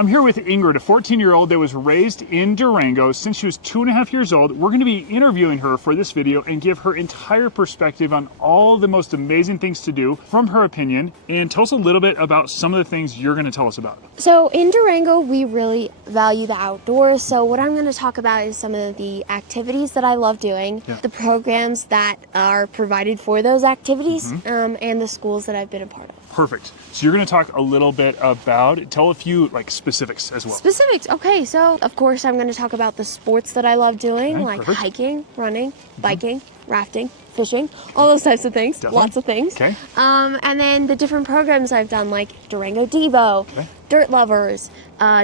I'm here with Ingrid, a 14-year-old that was raised in Durango since she was 2.5 years old. We're going to be interviewing her for this video and give her entire perspective on all the most amazing things to do from her opinion, and tell us a little bit about some of the things you're going to tell us about. So in Durango, we really value the outdoors. So what I'm going to talk about is some of the activities that I love doing, the programs that are provided for those activities, and the schools that I've been a part of. Perfect. So you're going to talk a little bit about, tell a few like specifics as well. Specifics. Okay, so of course I'm going to talk about the sports that I love doing, like hiking, running, biking, rafting, fishing, all those types of things. Definitely. Lots of things. Okay. And then the different programs I've done, like Durango Devo, Dirt Lovers,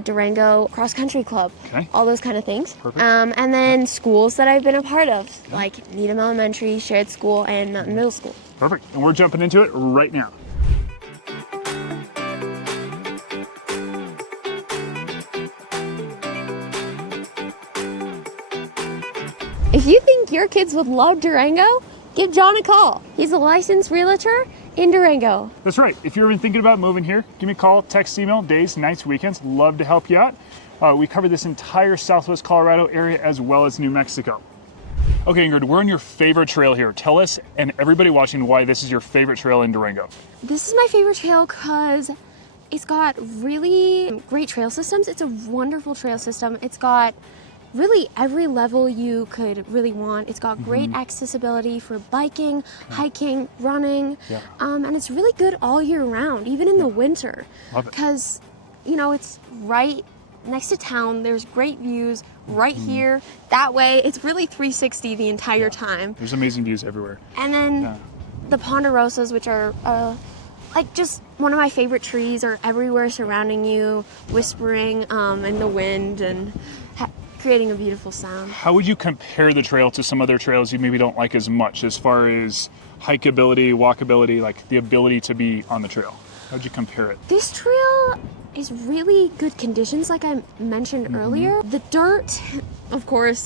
Durango Cross Country Club, all those kind of things. Perfect. And then schools that I've been a part of, like Needham Elementary, Shared School, and Mountain Middle School. Perfect. And we're jumping into it right now. If you think your kids would love Durango, give John a call. He's a licensed realtor in Durango. That's right. If you're even thinking about moving here, give me a call, text, email, days, nights, weekends. Love to help you out. We cover this entire Southwest Colorado area as well as New Mexico. Okay, Ingrid, we're on your favorite trail here. Tell us and everybody watching why this is your favorite trail in Durango. This is my favorite trail because it's got really great trail systems. It's a wonderful trail system. It's got really every level you could really want. It's got great accessibility for biking, hiking, running, and it's really good all year round, even in the winter. Love it. Because, you know, it's right next to town. There's great views right here, that way. It's really 360 the entire time. There's amazing views everywhere. And then the ponderosas, which are like just one of my favorite trees, are everywhere surrounding you, whispering in the wind and creating a beautiful sound. How would you compare the trail to some other trails you maybe don't like as much as far as hikeability, walkability, like the ability to be on the trail? How would you compare it? This trail is really good conditions, like I mentioned earlier. The dirt, of course,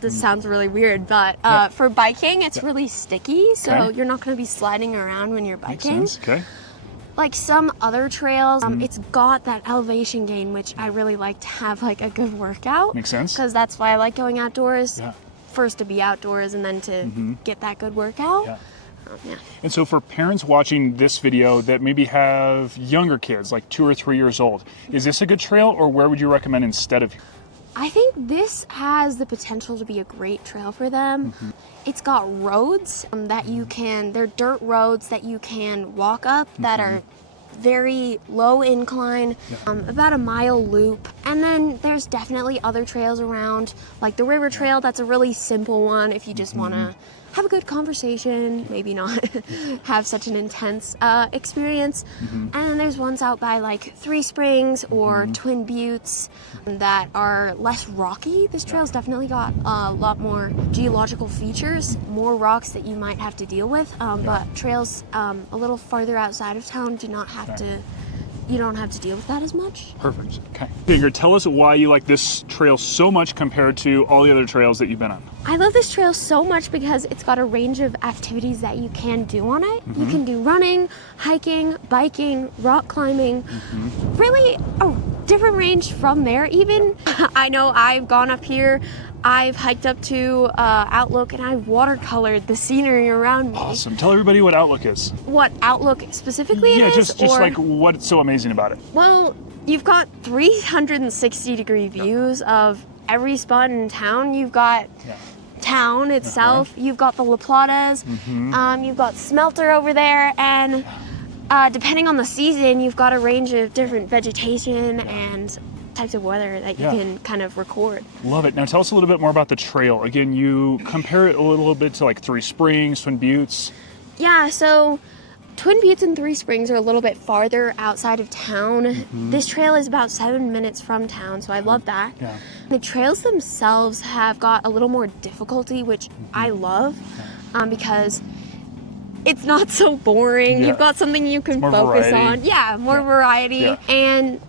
this sounds really weird, but for biking, it's really sticky, so you're not going to be sliding around when you're biking. Makes sense. Okay. Like some other trails, it's got that elevation gain, which I really like to have like a good workout. Makes sense. Because that's why I like going outdoors. First to be outdoors and then to get that good workout. And so for parents watching this video that maybe have younger kids, like 2 or 3 years old, is this a good trail, or where would you recommend instead of? I think this has the potential to be a great trail for them. It's got roads that you can, they're dirt roads that you can walk up that are very low incline, about a mile loop. And then there's definitely other trails around, like the river trail. That's a really simple one if you just want to have a good conversation, maybe not have such an intense experience. And then there's ones out by like Three Springs or Twin Buttes that are less rocky. This trail's definitely got a lot more geological features, more rocks that you might have to deal with, but trails a little farther outside of town do not have to, you don't have to deal with that as much. Perfect. Okay. Ingrid, tell us why you like this trail so much compared to all the other trails that you've been on. I love this trail so much because it's got a range of activities that you can do on it. You can do running, hiking, biking, rock climbing, really a different range from there even. I know I've gone up here, I've hiked up to Outlook, and I've watercolored the scenery around me. Awesome. Tell everybody what Outlook is. What Outlook specifically is? Just like what's so amazing about it. Well, you've got 360-degree views of every spot in town. You've got town itself, you've got the La Platas, you've got Smelter over there, and depending on the season, you've got a range of different vegetation and types of weather that you can kind of record. Love it. Now tell us a little bit more about the trail. Again, you compare it a little bit to like Three Springs, Twin Buttes. Yeah, so Twin Buttes and Three Springs are a little bit farther outside of town. This trail is about 7 minutes from town, so I love that. The trails themselves have got a little more difficulty, which I love, because it's not so boring. You've got something you can focus on. Yeah, more variety. And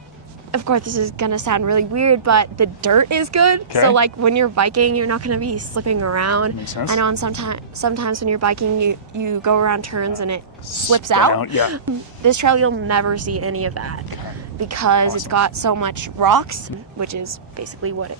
of course, this is gonna sound really weird, but the dirt is good. So like when you're biking, you're not gonna be slipping around. Makes sense. I know sometimes when you're biking, you go around turns and it slips out. This trail, you'll never see any of that. because Awesome. it's got so much rocks, which is basically what it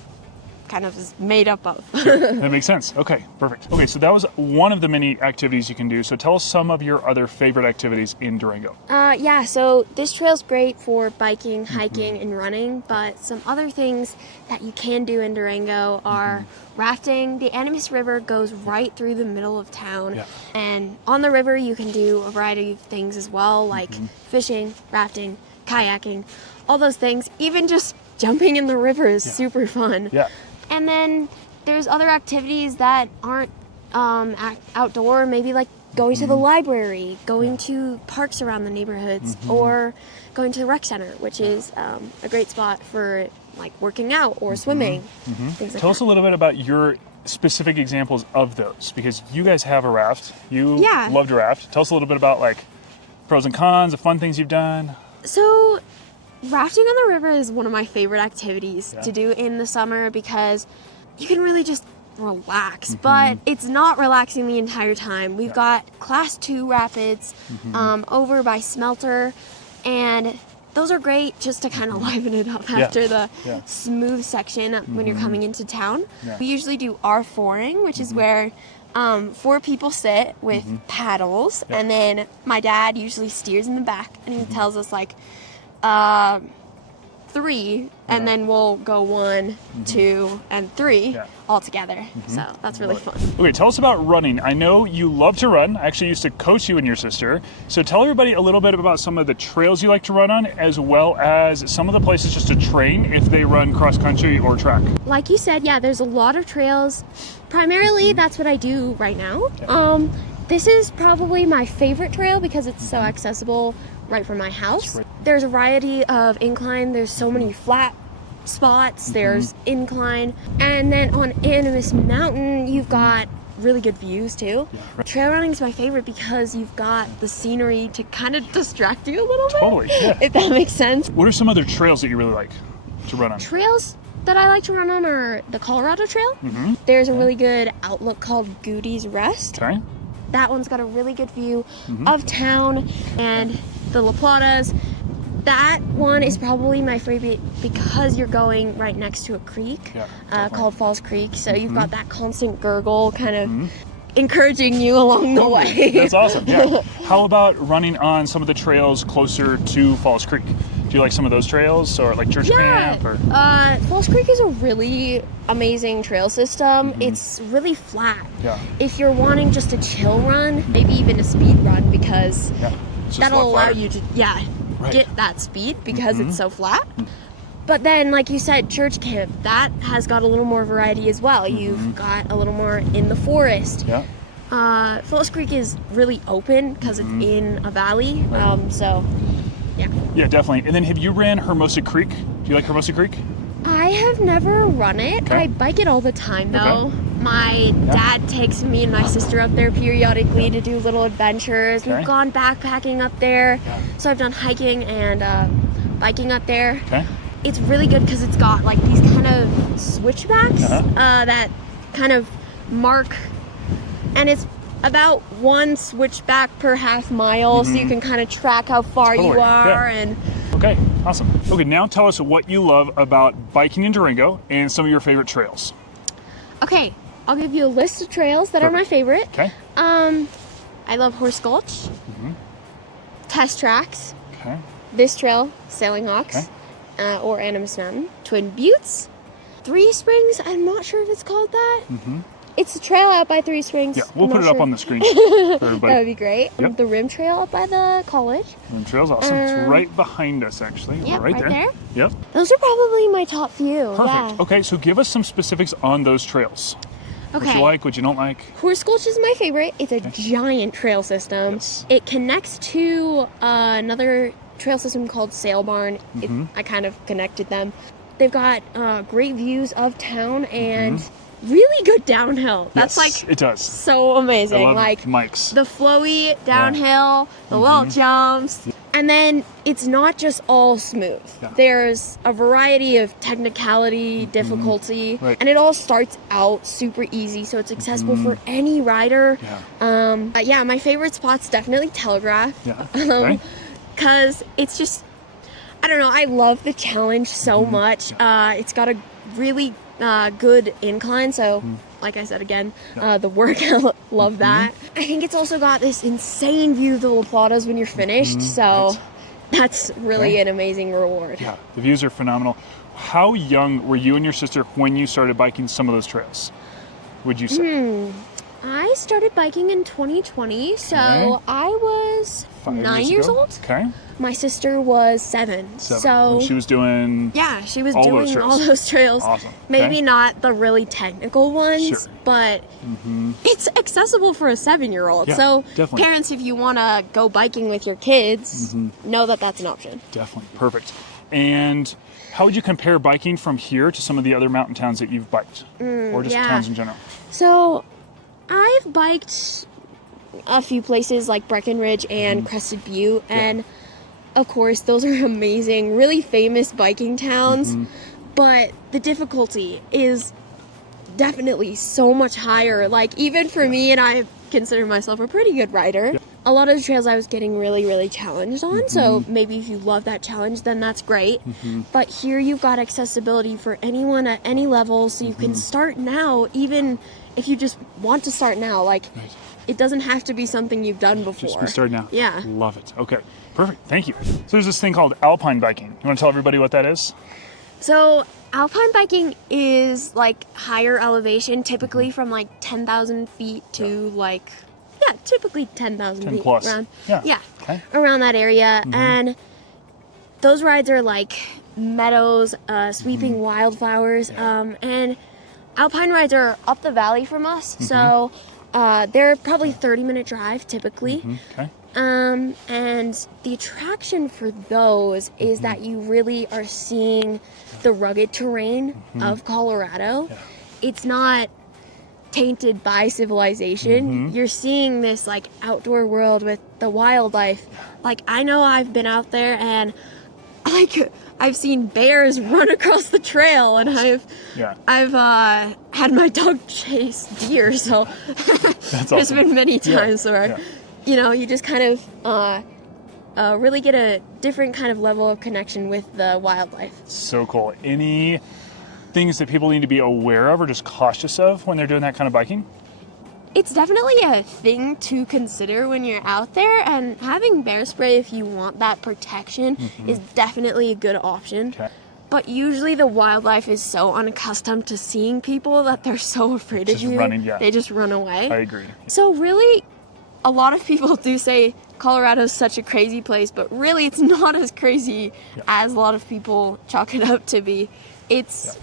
kind of is made up of. That makes sense. Okay, perfect. Okay, so that was one of the many activities you can do. So tell us some of your other favorite activities in Durango. Yeah, so this trail's great for biking, hiking, and running, but some other things that you can do in Durango are rafting. The Animas River goes right through the middle of town, Yeah. and on the river you can do a variety of things as well, like fishing, rafting, kayaking, all those things. Even just jumping in the river is super fun. Yeah. And then there's other activities that aren't outdoor, maybe like going to the library, going to parks around the neighborhoods, or going to the rec center, which is a great spot for like working out or swimming, things like Tell us that. a little bit about your specific examples of those, because you guys have a raft. You Yeah. love to raft. Tell us a little bit about like pros and cons, the fun things you've done. So, rafting on the river is one of my favorite activities to do in the summer because you can really just relax, but it's not relaxing the entire time. We've got class 2 rapids over by Smelter, and those are great just to kind of liven it up after the smooth section when you're coming into town. Yeah. We usually do R4ing, which is where 4 people sit with paddles, and then my dad usually steers in the back, and he tells us like 3, and then we'll go 1, 2, and 3 all together. So that's really fun. Okay, tell us about running. I know you love to run. I actually used to coach you and your sister. So tell everybody a little bit about some of the trails you like to run on, as well as some of the places just to train if they run cross country or track. Like you said, yeah, there's a lot of trails. Primarily, that's what I do right now. This is probably my favorite trail because it's so accessible right from my house. There's a variety of incline. There's so many flat spots. There's incline. And then on Animas Mountain, you've got really good views too. Trail running is my favorite because you've got the scenery to kind of distract you a little bit. Totally, yeah. If that makes sense. What are some other trails that you really like to run on? Trails that I like to run on are the Colorado Trail. There's a really good outlook called Goody's Rest. Okay. That one's got a really good view of town and the La Platas. That one is probably my favorite because you're going right next to a creek called Falls Creek. So you've got that constant gurgle kind of encouraging you along the way. That's awesome, yeah. How about running on some of the trails closer to Falls Creek? Do you like some of those trails, or like Church Camp? Or? Falls Creek is a really amazing trail system. It's really flat. Yeah. If you're wanting just a chill run, maybe even a speed run, because It's just a that'll lot allow flatter. you to Right. get that speed because it's so flat. But then, like you said, Church Camp, that has got a little more variety as well. You've got a little more in the forest. Yeah. Falls Creek is really open because it's in a valley. So, yeah. Yeah, definitely. And then have you ran Hermosa Creek? Do you like Hermosa Creek? I have never run it. Okay. I bike it all the time though. Okay. My dad takes me and my sister up there periodically to do little adventures. Okay. We've gone backpacking up there. So I've done hiking and biking up there. Okay. It's really good because it's got like these kind of switchbacks that kind of mark, and it's about 1 switchback per half mile, so you can kind of track how far Totally, you are. yeah. And Okay, awesome. Okay, now tell us what you love about biking in Durango and some of your favorite trails. okay, I'll give you a list of trails that are my favorite. Okay. I love Horse Gulch, Test Tracks, Okay. this trail, Sailing Hawks, or Animas Mountain, Twin Buttes, Three Springs. I'm not sure if it's called that. It's a trail out by Three Springs. Yeah, we'll I'm put not it up sure. on the screen for everybody. That would be great. Yep. The Rim Trail up by the college. And trail's awesome. It's right behind us, actually. Yep, We're right right there. Yep. Those are probably my top few. Perfect. Yeah. Okay, so give us some specifics on those trails. What Okay. you like, what you don't like. Horse Gulch is my favorite. It's a giant trail system. Yes. It connects to another trail system called Sail Barn. I kind of connected them. They've got great views of town and really good downhill. That's Yes, like it does. so amazing. I love like Mike's. the flowy downhill, the little jumps. And then it's not just all smooth. Yeah. There's a variety of technicality, difficulty, Right. and it all starts out super easy, so it's accessible for any rider. Yeah. But yeah, my favorite spot's definitely Telegraph. Yeah. Okay. Because it's just, I don't know, I love the challenge so much. It's got a really good incline, so like I said again, the workout, love that. I think it's also got this insane view of the La Platas when you're finished, so that's really an amazing reward. Yeah, the views are phenomenal. How young were you and your sister when you started biking some of those trails, would you say? I started biking in 2020, so I was 9 years old. Okay. My sister was 7. So and she was doing she was all doing those trails. all those trails. Awesome. Maybe not the really technical ones, but it's accessible for a 7-year-old. Yeah, so definitely. parents, if you want to go biking with your kids, know that that's an option. Definitely. Perfect. And how would you compare biking from here to some of the other mountain towns that you've biked? Or just towns in general? So I've biked a few places like Breckenridge and Crested Butte, and of course those are amazing, really famous biking towns, but the difficulty is definitely so much higher. Like, even for me, and I consider myself a pretty good rider, a lot of the trails I was getting really challenged on, so maybe if you love that challenge, then that's great. But here you've got accessibility for anyone at any level, so you can start now, even if you just want to start now. Like, it doesn't have to be something you've done before. Just start now. Yeah. Love it. Okay, perfect. Thank you. So there's this thing called alpine biking. You want to tell everybody what that is? So alpine biking is like higher elevation, typically from like 10,000 feet to like, typically 10,000 10 feet. plus. Around, Okay. around that area. And those rides are like meadows, sweeping wildflowers, and alpine rides are up the valley from us, so they're probably 30-minute drive typically. Okay. And the attraction for those is that you really are seeing the rugged terrain of Colorado. It's not tainted by civilization. You're seeing this like outdoor world with the wildlife. Like, I know I've been out there and like I've seen bears run across the trail, and I've had my dog chase deer, so there's been many times where you know, you just kind of really get a different kind of level of connection with the wildlife. So cool. Any things that people need to be aware of or just cautious of when they're doing that kind of biking? It's definitely a thing to consider when you're out there, and having bear spray, if you want that protection, is definitely a good option. Okay. But usually the wildlife is so unaccustomed to seeing people that they're so afraid of you. They just run away. I agree. So really, a lot of people do say Colorado's such a crazy place, but really it's not as crazy as a lot of people chalk it up to be. It's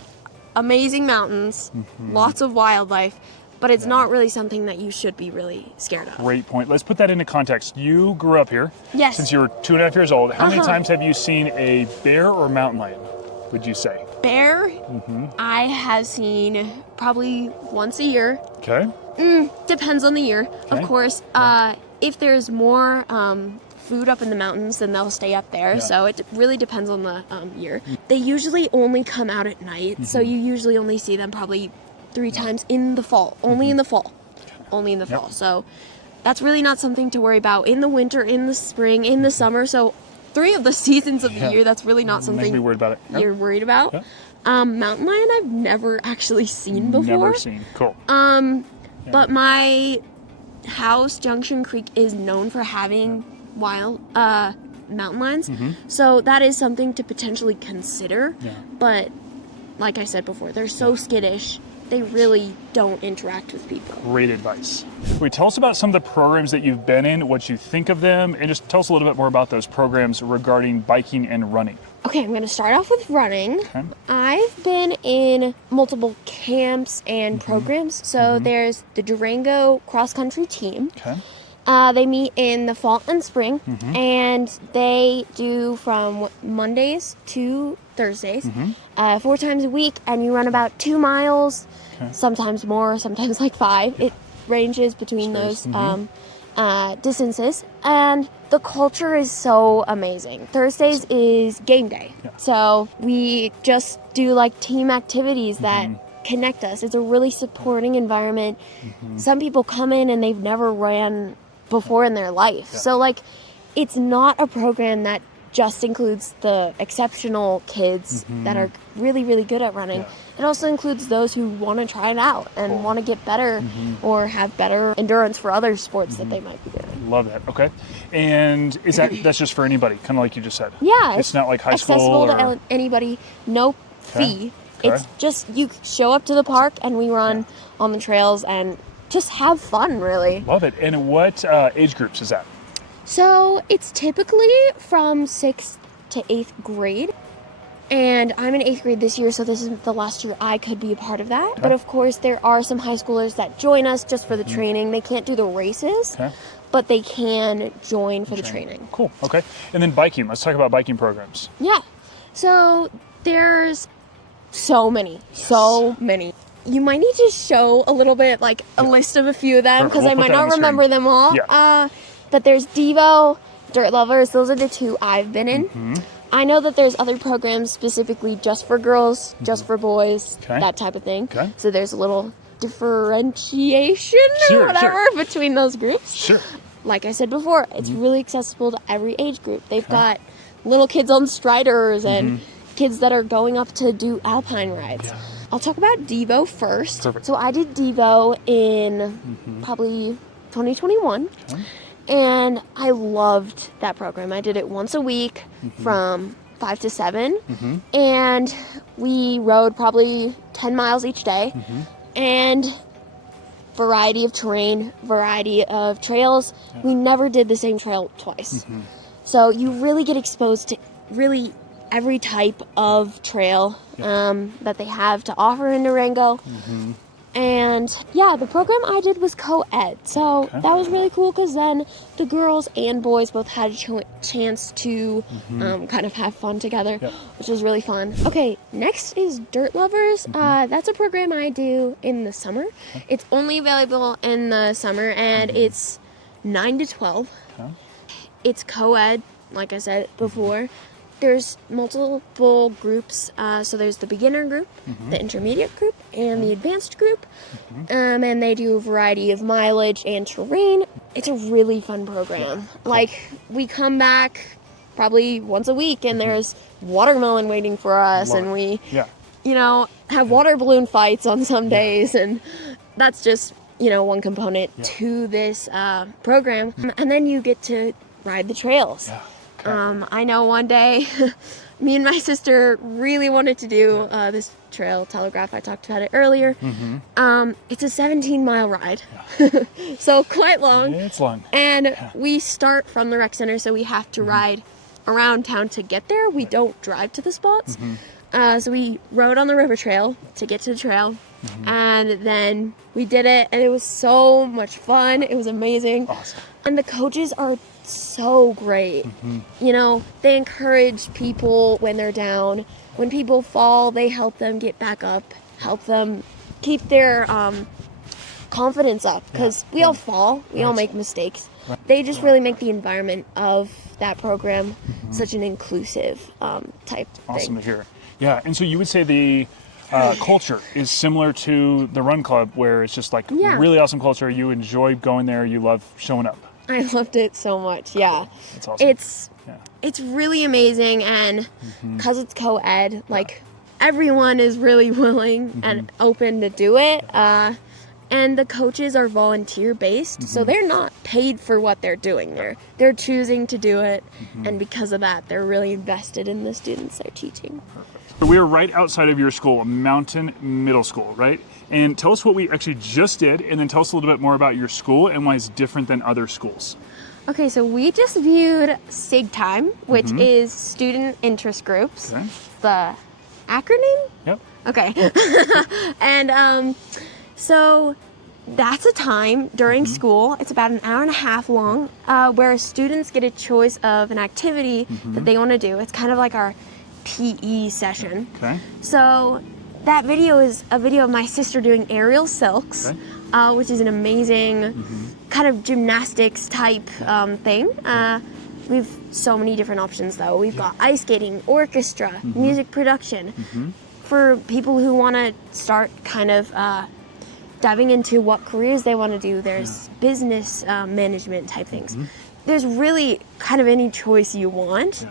amazing mountains, lots of wildlife, but it's not really something that you should be really scared of. Great point. Let's put that into context. You grew up here. Yes. Since you were 2.5 years old. How many times have you seen a bear or mountain lion, would you say? Bear, I have seen probably once a year. Okay. Depends on the year, of course. If there's more food up in the mountains, then they'll stay up there. So it really depends on the year. They usually only come out at night, so you usually only see them probably 3 times in the fall. Only in the fall. Only in the fall. So that's really not something to worry about. In the winter, in the spring, in the summer. So 3 of the seasons of the year, that's really not something Make me worried about it. you're worried about. Mountain lion I've never actually seen before. Never seen. Cool. But my house, Junction Creek, is known for having wild mountain lions. So that is something to potentially consider. But like I said before, they're so skittish. They really don't interact with people. Great advice. Wait, tell us about some of the programs that you've been in, what you think of them, and just tell us a little bit more about those programs regarding biking and running. Okay, I'm going to start off with running. I've been in multiple camps and programs. So there's the Durango cross-country team. They meet in the fall and spring, and they do from Mondays to Thursdays, 4 times a week, and you run about 2 miles, sometimes more, sometimes like 5. It ranges between those distances, and the culture is so amazing. Thursdays is game day, so we just do like team activities that connect us. It's a really supporting environment. Some people come in and they've never ran before in their life, so like it's not a program that just includes the exceptional kids that are really, really good at running. It also includes those who want to try it out and want to get better or have better endurance for other sports that they might be doing. Love that. Okay. And is that's just for anybody, kind of like you just said? Yeah. It's not like high school accessible or... to anybody, no fee. Okay. It's just you show up to the park and we run on the trails and just have fun, really. Love it. And what age groups is that? So it's typically from 6th to 8th grade. And I'm in 8th grade this year, so this is the last year I could be a part of that. Okay. But of course, there are some high schoolers that join us just for the training. They can't do the races, but they can join for the training. Cool. Okay. And then biking. Let's talk about biking programs. Yeah. So there's so many. You might need to show a little bit, like a list of a few of them, because We'll I put might that on not the remember screen. them all. Yeah. But there's Devo, Dirt Lovers. Those are the two I've been in. I know that there's other programs specifically just for girls, just for boys, that type of thing. Okay. So there's a little differentiation or whatever between those groups. Sure. Like I said before, it's really accessible to every age group. They've got little kids on striders and kids that are going up to do alpine rides. Yeah. I'll talk about Devo first. Perfect. So I did Devo in probably 2021. Okay. And I loved that program. I did it once a week from 5 to 7. And we rode probably 10 miles each day. And variety of terrain, variety of trails. We never did the same trail twice. So you really get exposed to really every type of trail that they have to offer in Durango. And yeah, the program I did was co-ed. So that was really cool because then the girls and boys both had a chance to kind of have fun together, which was really fun. Okay, next is Dirt Lovers. That's a program I do in the summer. It's only available in the summer and it's 9 to 12. It's co-ed, like I said before. There's multiple groups, so there's the beginner group, the intermediate group, and the advanced group, and they do a variety of mileage and terrain. It's a really fun program. Like, we come back probably once a week, and there's watermelon waiting for us, and we, you know, have water balloon fights on some days, and that's just, you know, one component to this program. And then you get to ride the trails. I know one day, me and my sister really wanted to do this trail, Telegraph. I talked about it earlier. It's a 17-mile ride, so quite long. Yeah, it's long. And we start from the rec center, so we have to ride around town to get there. We don't drive to the spots. So we rode on the river trail to get to the trail. And then we did it, and it was so much fun. It was amazing. Awesome. And the coaches are so great. You know, they encourage people when they're down. When people fall, they help them get back up, help them keep their confidence up, because we all fall, we all make mistakes. They just really make the environment of that program such an inclusive type Awesome thing. to hear. Yeah, and so you would say the culture is similar to the Run Club, where it's just like really awesome culture. You enjoy going there. You love showing up. I loved it so much. Yeah, That's awesome. It's really amazing, and because it's co-ed, like everyone is really willing and open to do it. And the coaches are volunteer based, so they're not paid for what they're doing there. They're choosing to do it, and because of that, they're really invested in the students they're teaching. So we are right outside of your school, Mountain Middle School, right? And tell us what we actually just did, and then tell us a little bit more about your school and why it's different than other schools. Okay, so we just viewed SIG Time, which is Student Interest Groups. Okay. The acronym? Yep. Okay. And so that's a time during school. It's about an hour and a half long, where students get a choice of an activity that they want to do. It's kind of like our PE session. Okay. So that video is a video of my sister doing aerial silks, which is an amazing kind of gymnastics type thing. We've so many different options though. We've got ice skating, orchestra, music production. For people who want to start kind of diving into what careers they want to do, there's business management type things. There's really kind of any choice you want.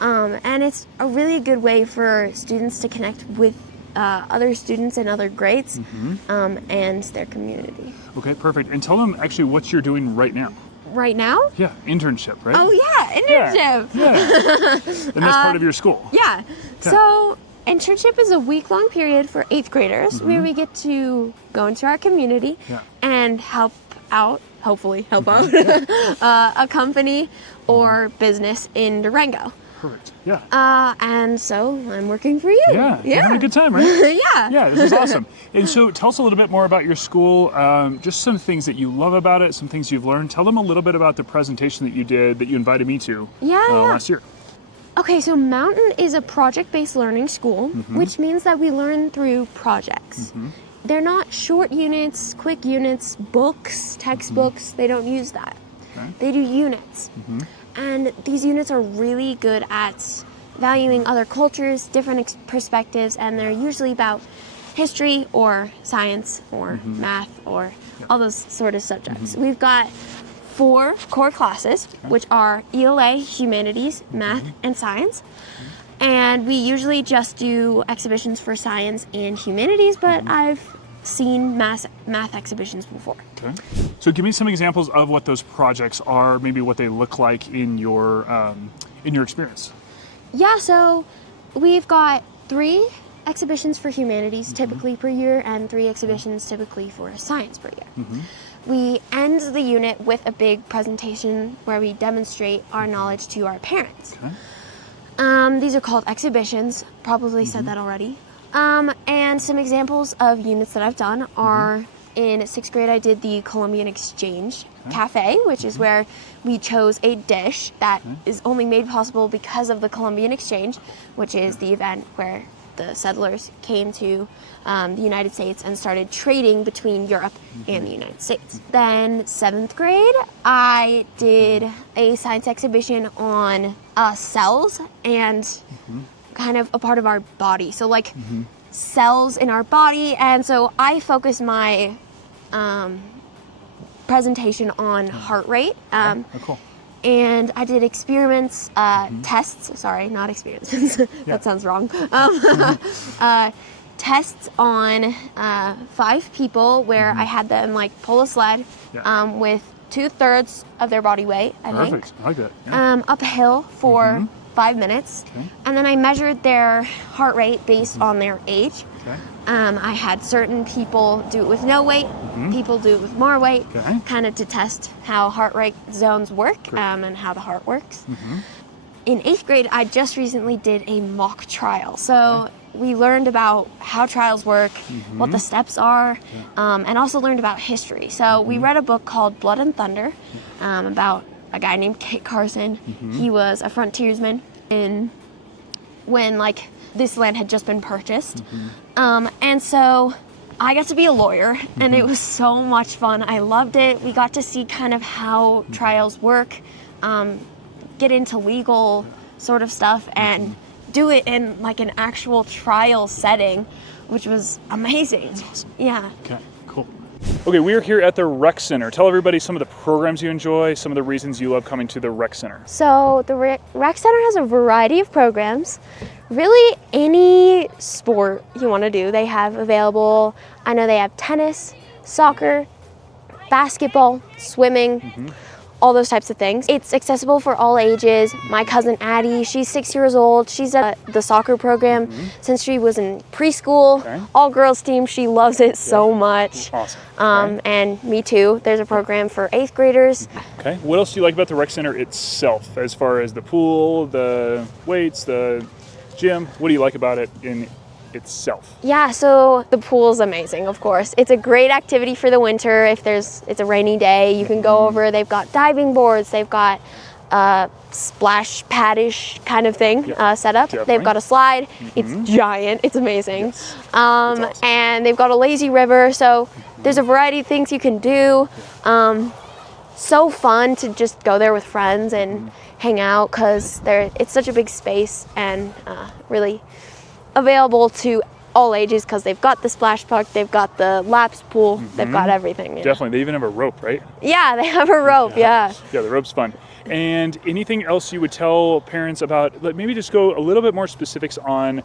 And it's a really good way for students to connect with other students in other grades and their community. Okay, perfect. And tell them actually what you're doing right now. Right now? Yeah, internship, right? Oh yeah, internship. Yeah. And that's part of your school. Yeah. Okay. So internship is a week-long period for 8th graders where we get to go into our community and hopefully help out a company or business in Durango. Perfect. Yeah. And so I'm working for you. Yeah. You're having a good time, right? Yeah. Yeah, this is awesome. And so tell us a little bit more about your school, just some things that you love about it, some things you've learned. Tell them a little bit about the presentation that you did that you invited me to last year. Okay, so Mountain is a project-based learning school, which means that we learn through projects. They're not short units, quick units, books, textbooks. They don't use that. Okay. They do units. And these units are really good at valuing other cultures, different perspectives, and they're usually about history or science or math or all those sort of subjects. We've got 4 core classes, which are ELA, humanities, math, and science. And we usually just do exhibitions for science and humanities, but I've seen math exhibitions before. Okay. So give me some examples of what those projects are, maybe what they look like in your experience. Yeah, so we've got 3 exhibitions for humanities typically per year and 3 exhibitions typically for science per year. We end the unit with a big presentation where we demonstrate our knowledge to our parents. Okay. These are called exhibitions, probably said that already. And some examples of units that I've done are in 6th grade I did the Colombian Exchange Cafe, which is where we chose a dish that is only made possible because of the Colombian Exchange, which is the event where the settlers came to the United States and started trading between Europe and the United States. Then 7th grade, I did a science exhibition on cells and kind of a part of our body. So like cells in our body. And so I focused my presentation on heart rate. Cool. And I did experiments, tests, sorry, not experiments, that sounds wrong. Tests on 5 people where I had them like pull a sled with 2/3 of their body weight, I think. Perfect. I like that. Yeah. Up a hill for 5 minutes. And then I measured their heart rate based on their age. I had certain people do it with no weight, people do it with more weight, kind of to test how heart rate zones work and how the heart works. In 8th grade, I just recently did a mock trial. So we learned about how trials work, what the steps are, and also learned about history. So we read a book called Blood and Thunder about a guy named Kit Carson. He was a frontiersman when like this land had just been purchased. And so I got to be a lawyer and it was so much fun. I loved it. We got to see kind of how trials work, get into legal sort of stuff and do it in like an actual trial setting, which was amazing. That's awesome. Yeah. Okay, cool. Okay, we are here at the Rec Center. Tell everybody some of the programs you enjoy, some of the reasons you love coming to the Rec Center. So the Rec Center has a variety of programs. Really, any sport you want to do, they have available. I know they have tennis, soccer, basketball, swimming, all those types of things. It's accessible for all ages. My cousin Addie, she's 6 years old. She's done the soccer program since she was in preschool. All girls team, she loves it so much. Awesome. And me too. There's a program for 8th graders. Okay, what else do you like about the Rec Center itself, as far as the pool, the weights, the gym? What do you like about it in itself? Yeah, so the pool's amazing, of course. It's a great activity for the winter. If it's a rainy day, you can go over. They've got diving boards. They've got splash pad-ish kind of thing set up. Definitely. They've got a slide. It's giant. It's amazing. Yes. That's awesome. And they've got a lazy river. So there's a variety of things you can do. So fun to just go there with friends and hang out because it's such a big space and really available to all ages because they've got the splash park, they've got the laps pool, they've got everything. Definitely. They even have a rope, right? Yeah, they have a rope, yeah. Yeah, the rope's fun. And anything else you would tell parents about, like maybe just go a little bit more specifics on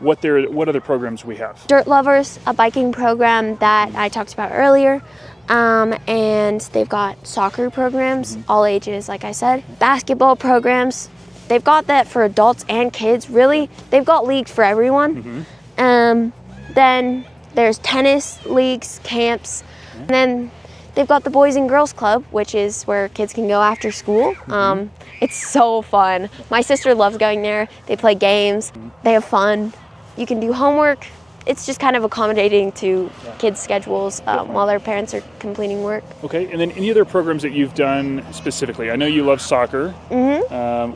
what other programs we have. Dirt Lovers, a biking program that I talked about earlier. And they've got soccer programs, all ages, like I said. Basketball programs, they've got that for adults and kids, really. They've got leagues for everyone. Then there's tennis leagues, camps, and then they've got the Boys and Girls Club, which is where kids can go after school. It's so fun. My sister loves going there. They play games, they have fun. You can do homework. It's just kind of accommodating to kids' schedules while their parents are completing work. Okay, and then any other programs that you've done specifically? I know you love soccer.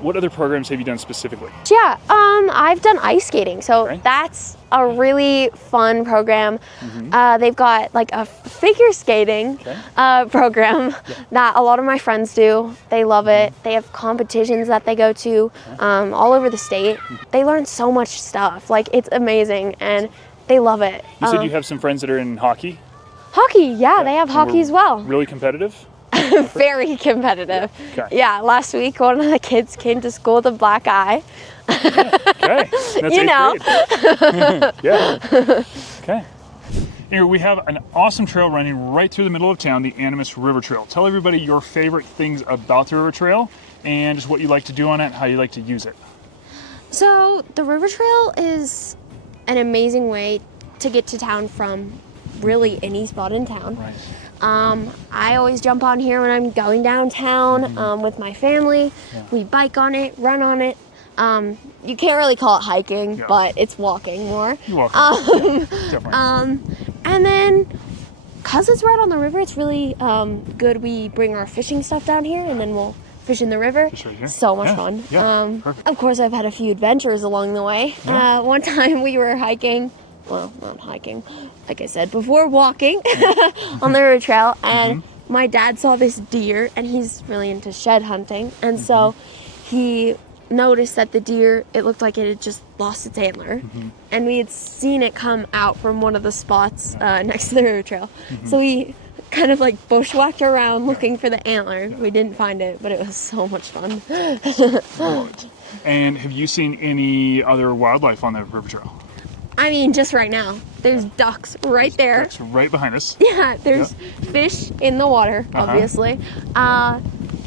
What other programs have you done specifically? Yeah, I've done ice skating, so that's a really fun program. They've got like a figure skating program that a lot of my friends do. They love it. They have competitions that they go to all over the state. They learn so much stuff. Like, it's amazing, and they love it. You said you have some friends that are in hockey? Hockey, yeah, they have hockey as well. Really competitive? Very competitive. Okay. Yeah, last week one of the kids came to school with a black eye. Okay, that's you know. Yeah. Okay. Here we have an awesome trail running right through the middle of town, the Animas River Trail. Tell everybody your favorite things about the river trail and just what you like to do on it, how you like to use it. So the river trail is an amazing way to get to town from really any spot in town. I always jump on here when I'm going downtown with my family. We bike on it, run on it. You can't really call it hiking, but it's walking more. Definitely. And then, cause it's right on the river, it's really good. We bring our fishing stuff down here, and then we'll fish in the river. So much fun. Of course, I've had a few adventures along the way. One time we were hiking. Well, not hiking, like I said before, walking on the river trail, and my dad saw this deer, and he's really into shed hunting, and so he noticed that the deer, it looked like it had just lost its antler, and we had seen it come out from one of the spots next to the river trail. So we kind of like bushwhacked around looking for the antler. We didn't find it, but it was so much fun. And have you seen any other wildlife on the river trail? I mean, just right now, there's ducks right there. Ducks right behind us. Yeah, there's fish in the water, obviously.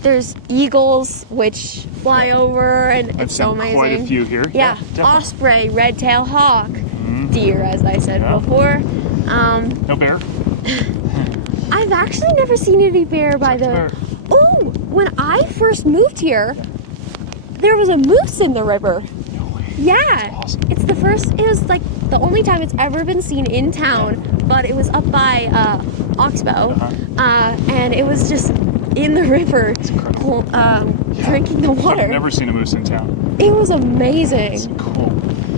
There's eagles, which fly over, and it's so amazing. Quite a few here. Yeah, osprey, red-tailed hawk, deer, as I said before. No bear? I've actually never seen any bear by the... Oh, when I first moved here, there was a moose in the river. Yeah, awesome. It's the first, it was like the only time it's ever been seen in town, but it was up by Oxbow, and it was just in the river, drinking the water. I've never seen a moose in town. It was amazing. That's cool.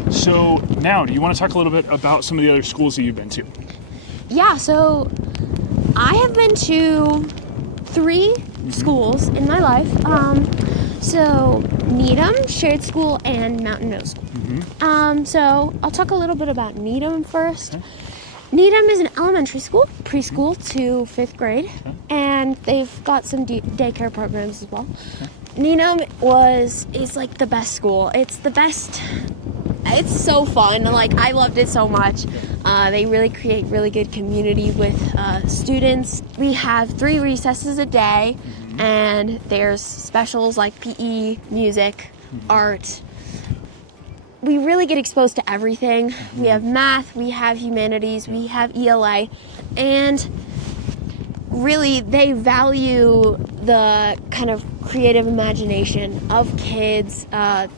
So now, do you want to talk a little bit about some of the other schools that you've been to? Yeah, so I have been to 3 schools in my life. So Needham, Shared School, and Mountain Middle School. So I'll talk a little bit about Needham first. Needham is an elementary school, preschool to 5th grade, and they've got some daycare programs as well. Needham is like the best school. It's the best. It's so fun. Like, I loved it so much. They really create really good community with students. We have 3 recesses a day, and there's specials like PE, music, art. We really get exposed to everything. We have math, we have humanities, we have ELA, and really they value the kind of creative imagination of kids.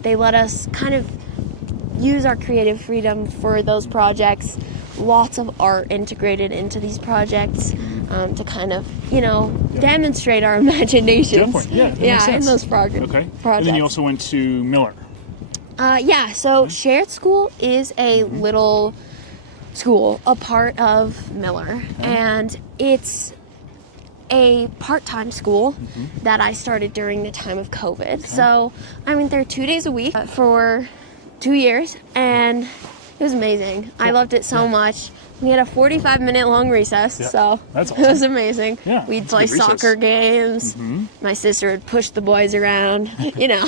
They let us kind of use our creative freedom for those projects. Lots of art integrated into these projects to kind of, demonstrate our imaginations. Definitely. Yeah, in those projects. Okay. And then you also went to Miller. So Shared School is a little school, a part of Miller, and it's a part-time school that I started during the time of COVID. So, they're 2 days a week for 2 years, and It was amazing. I loved it so much. We had a 45-minute long recess, so that's awesome. it was amazing. Yeah, We'd play soccer games. My sister would push the boys around, you know.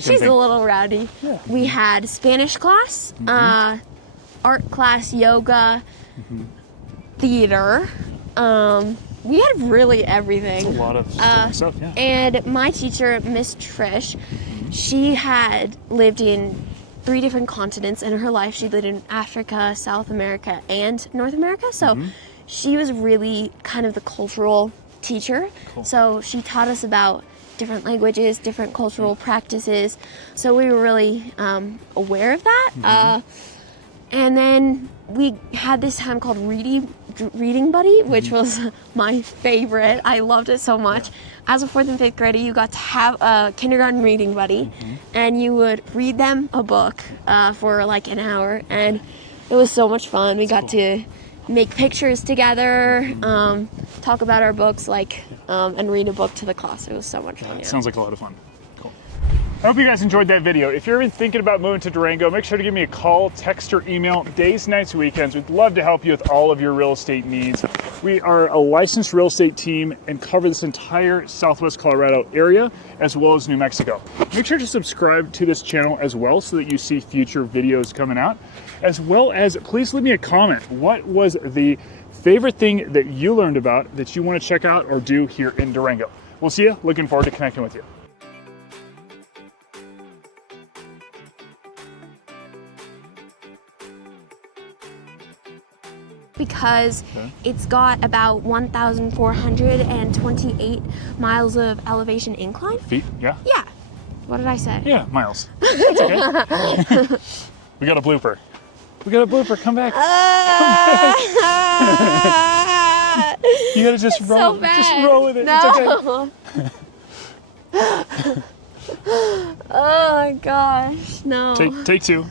She's a little rowdy. Yeah. We had Spanish class, art class, yoga, theater. We had really everything. That's a lot of different stuff, yeah. And my teacher, Miss Trish, she had lived in 3 different continents in her life. She lived in Africa, South America, and North America. So she was really kind of the cultural teacher. Cool. So she taught us about different languages, different cultural practices. So we were really aware of that. And then we had this time called Reading Buddy, which was my favorite. I loved it so much. As a 4th and 5th grader, you got to have a kindergarten reading buddy, and you would read them a book for like an hour, and it was so much fun. We got to make pictures together, talk about our books, and read a book to the class. It was so much fun. It sounds like a lot of fun. Cool. I hope you guys enjoyed that video. If you're even thinking about moving to Durango, make sure to give me a call, text, or email days, nights, weekends. We'd love to help you with all of your real estate needs. We are a licensed real estate team and cover this entire Southwest Colorado area as well as New Mexico. Make sure to subscribe to this channel as well so that you see future videos coming out. As well as please leave me a comment. What was the favorite thing that you learned about that you want to check out or do here in Durango? We'll see you. Looking forward to connecting with you. Because it's got about 1,428 miles of elevation incline. Feet, yeah? Yeah. What did I say? Yeah, miles. That's okay. We got a blooper. Come back. You gotta just roll. So bad. Just roll with it. No. It's okay. Oh my gosh, no. Take 2.